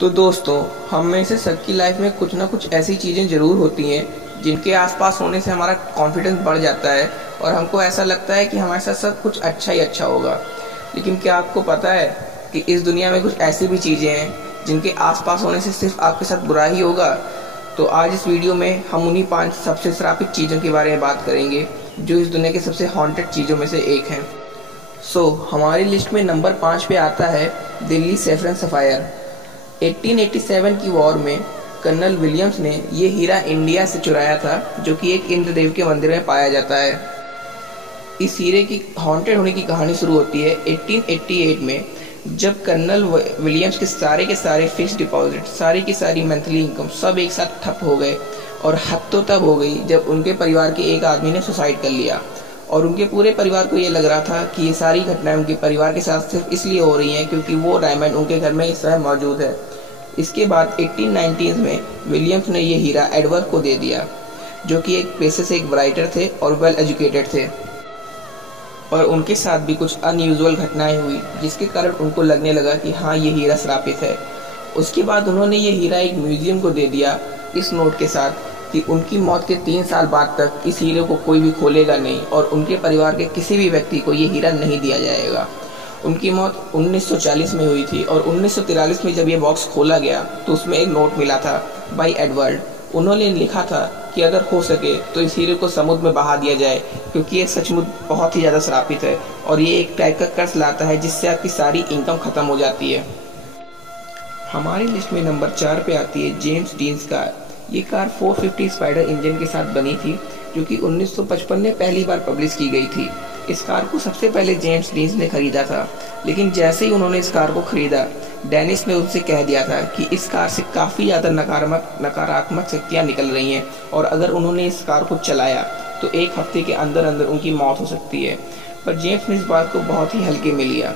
तो दोस्तों, हम में से सबकी लाइफ में कुछ ना कुछ ऐसी चीज़ें ज़रूर होती हैं जिनके आसपास होने से हमारा कॉन्फिडेंस बढ़ जाता है और हमको ऐसा लगता है कि हमारे साथ सब कुछ अच्छा ही अच्छा होगा। लेकिन क्या आपको पता है कि इस दुनिया में कुछ ऐसी भी चीज़ें हैं जिनके आसपास होने से सिर्फ आपके साथ बुरा ही होगा। तो आज इस वीडियो में हम उन्हीं 5 सबसे श्रापित चीज़ों के बारे में बात करेंगे जो इस दुनिया के सबसे हॉन्टेड चीज़ों में से एक हैं। हमारी लिस्ट में नंबर 5 पे आता है दिल्ली सैफरन सफ़ायर। 1887 की वॉर में कर्नल विलियम्स ने ये हीरा इंडिया से चुराया था, जो कि एक इंद्रदेव के मंदिर में पाया जाता है। इस हीरे की हॉन्टेड होने की कहानी शुरू होती है 1888 में, जब कर्नल विलियम्स के सारे फिक्स डिपॉजिट, सारी की सारी मंथली इनकम सब एक साथ ठप हो गए। और हद तो तब हो गई जब उनके परिवार के एक आदमी ने सुसाइड कर लिया और उनके पूरे परिवार को ये लग रहा था कि ये सारी घटनाएं उनके परिवार के साथ सिर्फ इसलिए हो रही हैं क्योंकि वो डायमंड उनके घर में इस समय मौजूद है। इसके बाद 1890 में विलियम्स ने ये हीरा एडवर्ड को दे दिया, जो कि एक पेशे से एक राइटर थे और वेल एजुकेटेड थे। और उनके साथ भी कुछ अनयूजुअल घटनाएं हुई जिसके कारण उनको लगने लगा कि हाँ, ये हीरा श्रापित है। उसके बाद उन्होंने ये हीरा एक म्यूजियम को दे दिया इस नोट के साथ कि उनकी मौत के 3 साल बाद तक इस हीरे को कोई भी खोलेगा नहीं और उनके परिवार के किसी भी व्यक्ति को ये हीरा नहीं दिया जाएगा। उनकी मौत 1940 में हुई थी और 1943 में जब ये बॉक्स खोला गया तो उसमें एक नोट मिला था बाय एडवर्ड। उन्होंने लिखा था कि अगर हो सके तो इस हीरे को समुद्र में बहा दिया जाए, क्योंकि ये सचमुच बहुत ही ज़्यादा श्रापित है और ये एक टाइप का कर्ज लाता है जिससे आपकी सारी इनकम ख़त्म हो जाती है। हमारी लिस्ट में नंबर 4 पे आती है जेम्स डीन्स कार। ये कार 450 स्पाइडर इंजन के साथ बनी थी, जो कि 1955 में पहली बार पब्लिश की गई थी। इस कार को सबसे पहले जेम्स डीन्स ने खरीदा था, लेकिन जैसे ही उन्होंने इस कार को खरीदा, डेनिस ने उनसे कह दिया था कि इस कार से काफ़ी ज़्यादा नकारात्मक शक्तियाँ निकल रही हैं और अगर उन्होंने इस कार को चलाया तो 1 हफ्ते के अंदर अंदर उनकी मौत हो सकती है। पर जेम्स ने इस बात को बहुत ही हल्के में लिया,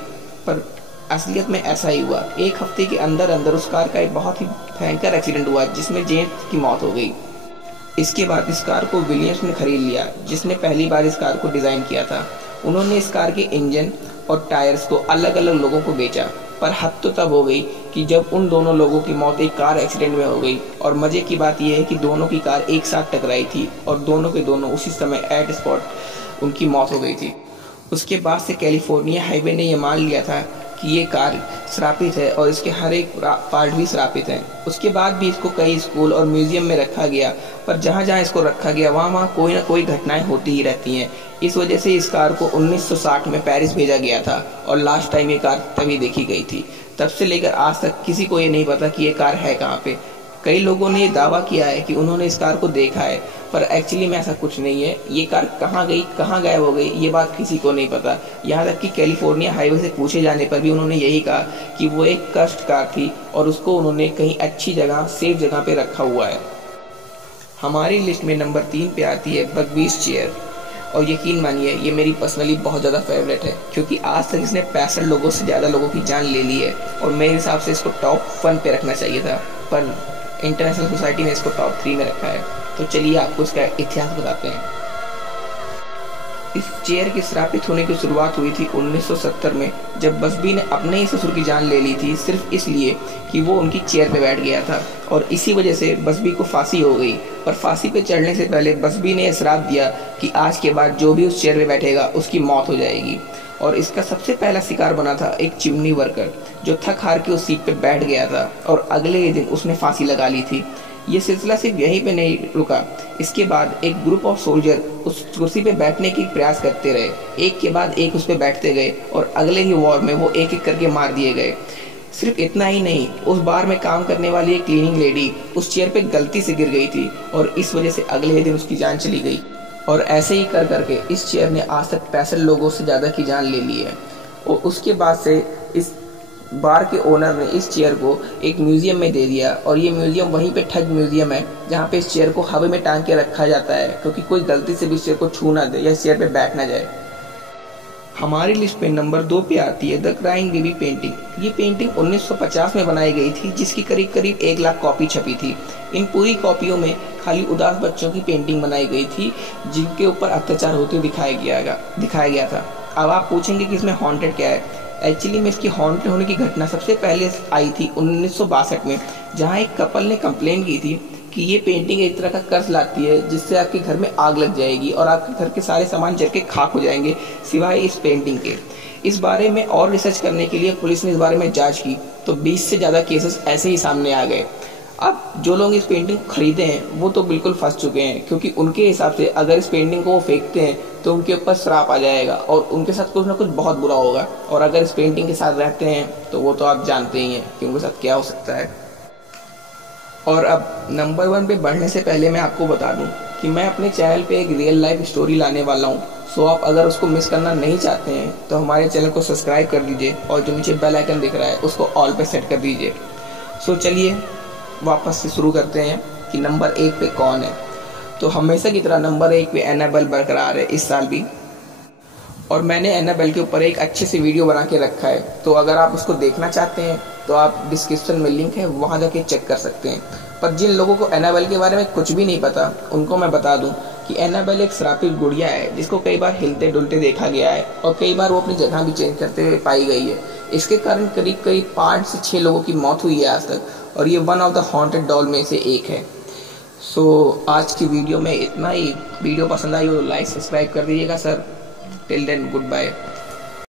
पर असलियत में ऐसा ही हुआ। 1 हफ्ते के अंदर अंदर उस कार का एक बहुत ही भयंकर एक्सीडेंट हुआ जिसमें जेम्स की मौत हो गई। इसके बाद इस कार को विलियम्स ने खरीद लिया, जिसने पहली बार इस कार को डिज़ाइन किया था। उन्होंने इस कार के इंजन और टायर्स को अलग अलग लोगों को बेचा, पर हद तो तब हो गई कि जब उन दोनों लोगों की मौत एक कार एक्सीडेंट में हो गई। और मज़े की बात यह है कि दोनों की कार एक साथ टकराई थी और दोनों के दोनों उसी समय एट स्पॉट उनकी मौत हो गई थी। उसके बाद से कैलिफोर्निया हाईवे ने यह मान लिया था कि ये कार श्रापित है और इसके हर एक पार्ट भी श्रापित हैं। उसके बाद भी इसको कई स्कूल और म्यूजियम में रखा गया, पर जहाँ जहाँ इसको रखा गया वहाँ कोई ना कोई घटनाएं होती ही रहती हैं। इस वजह से इस कार को 1960 में पेरिस भेजा गया था और लास्ट टाइम ये कार तभी देखी गई थी। तब से लेकर आज तक किसी को ये नहीं पता कि ये कार है कहाँ पे। कई लोगों ने ये दावा किया है कि उन्होंने इस कार को देखा है, पर एक्चुअली में ऐसा कुछ नहीं है। ये कार कहाँ गई, कहाँ गायब हो गई, ये बात किसी को नहीं पता। यहाँ तक कि कैलिफोर्निया हाईवे से पूछे जाने पर भी उन्होंने यही कहा कि वो एक कस्ट कार थी और उसको उन्होंने कहीं अच्छी जगह, सेफ जगह पे रखा हुआ है। हमारी लिस्ट में नंबर 3 पे आती है बगबीज चेयर। और यकीन मानिए, ये मेरी पर्सनली बहुत ज़्यादा फेवरेट है, क्योंकि आज तक इसने 65 लोगों से ज़्यादा लोगों की जान ले ली है और मेरे हिसाब से इसको टॉप 1 पे रखना चाहिए था, पर इंटरनेशनल सोसाइटी ने इसको टॉप 3 में रखा है। तो चलिए आपको इसका इतिहास बताते हैं। इस चेयर के श्रापित होने की शुरुआत हुई थी 1970 में, जब बसबी ने अपने ही ससुर की जान ले ली थी सिर्फ इसलिए कि वो उनकी चेयर पे बैठ गया था। और इसी वजह से बसबी को फांसी हो गई। पर फांसी पे चढ़ने से पहले बसबी ने श्राप दिया कि आज के बाद जो भी उस चेयर पे बैठेगा उसकी मौत हो जाएगी। और इसका सबसे पहला शिकार बना था एक चिमनी वर्कर, जो थक हार के उस सीट पे बैठ गया था और अगले ही दिन उसने फांसी लगा ली थी। ये सिलसिला सिर्फ यहीं पे नहीं रुका। इसके बाद एक ग्रुप ऑफ सोल्जर उस कुर्सी पे बैठने की प्रयास करते रहे, एक के बाद एक उस पे बैठते गए और अगले ही वॉर में वो एक एक करके मार दिए गए। सिर्फ इतना ही नहीं, उस बार में काम करने वाली एक क्लीनिंग लेडी उस चेयर पे गलती से गिर गई थी और इस वजह से अगले ही दिन उसकी जान चली गई। और ऐसे ही कर करके इस चेयर ने आज तक 65 लोगों से ज़्यादा की जान ले ली है। और उसके बाद से इस बार के ओनर ने इस चेयर को एक म्यूजियम में दे दिया और ये म्यूजियम वहीं पे ठग म्यूजियम है, जहाँ पे इस चेयर को हवा में टांग के रखा जाता है, क्योंकि कोई गलती से भी इस चेयर को छू ना दे या इस चेयर पे बैठ ना जाए। हमारी लिस्ट में नंबर 2 पे आती है द क्राइंग बेबी पेंटिंग। ये पेंटिंग 1950 में बनाई गई थी, जिसकी करीब करीब 1 लाख कॉपी छपी थी। इन पूरी कॉपियों में खाली उदास बच्चों की पेंटिंग बनाई गई थी जिनके ऊपर अत्याचार होते दिखाया गया था। अब आप पूछेंगे कि इसमें हॉन्टेड क्या है। एक्चुअली में इसकी हॉन्टेड होने की घटना सबसे पहले आई थी 1962 में, जहाँ एक कपल ने कंप्लेन की थी कि ये पेंटिंग एक तरह का कर्ज लाती है जिससे आपके घर में आग लग जाएगी और आपके घर के सारे सामान जल के खाक हो जाएंगे सिवाय इस पेंटिंग के। इस बारे में और रिसर्च करने के लिए पुलिस ने इस बारे में जांच की तो 20 से ज़्यादा केसेस ऐसे ही सामने आ गए। अब जो लोग इस पेंटिंग खरीदे हैं वो तो बिल्कुल फंस चुके हैं, क्योंकि उनके हिसाब से अगर इस पेंटिंग को वो फेंकते हैं तो उनके ऊपर श्राप आ जाएगा और उनके साथ कुछ ना कुछ बहुत बुरा होगा। और अगर इस पेंटिंग के साथ रहते हैं तो वो तो आप जानते ही हैं कि उनके साथ क्या हो सकता है। और अब नंबर 1 पे बढ़ने से पहले मैं आपको बता दूं कि मैं अपने चैनल पे एक रियल लाइफ स्टोरी लाने वाला हूं। सो आप अगर उसको मिस करना नहीं चाहते हैं तो हमारे चैनल को सब्सक्राइब कर दीजिए और जो नीचे बेल आइकन दिख रहा है उसको ऑल पे सेट कर दीजिए। सो चलिए वापस से शुरू करते हैं कि नंबर 1 पे कौन है। तो हमेशा की तरह नंबर 1 पे एनाबेल बरकरार है इस साल भी, और मैंने एनाबेल के ऊपर एक अच्छे से वीडियो बना के रखा है। तो अगर आप उसको देखना चाहते हैं तो आप डिस्क्रिप्शन में लिंक है, वहाँ जाके चेक कर सकते हैं। पर जिन लोगों को एनाबेल के बारे में कुछ भी नहीं पता उनको मैं बता दूं कि एनाबेल एक श्रापित गुड़िया है जिसको कई बार हिलते डुलते देखा गया है और कई बार वो अपनी जगह भी चेंज करते हुए पाई गई है। इसके कारण करीब करीब 5 से 6 लोगों की मौत हुई है आज तक, और ये one of the haunted doll में से एक है। सो आज की वीडियो में इतना ही। वीडियो पसंद आई हो तो लाइक सब्सक्राइब कर दीजिएगा sir. Till then good bye.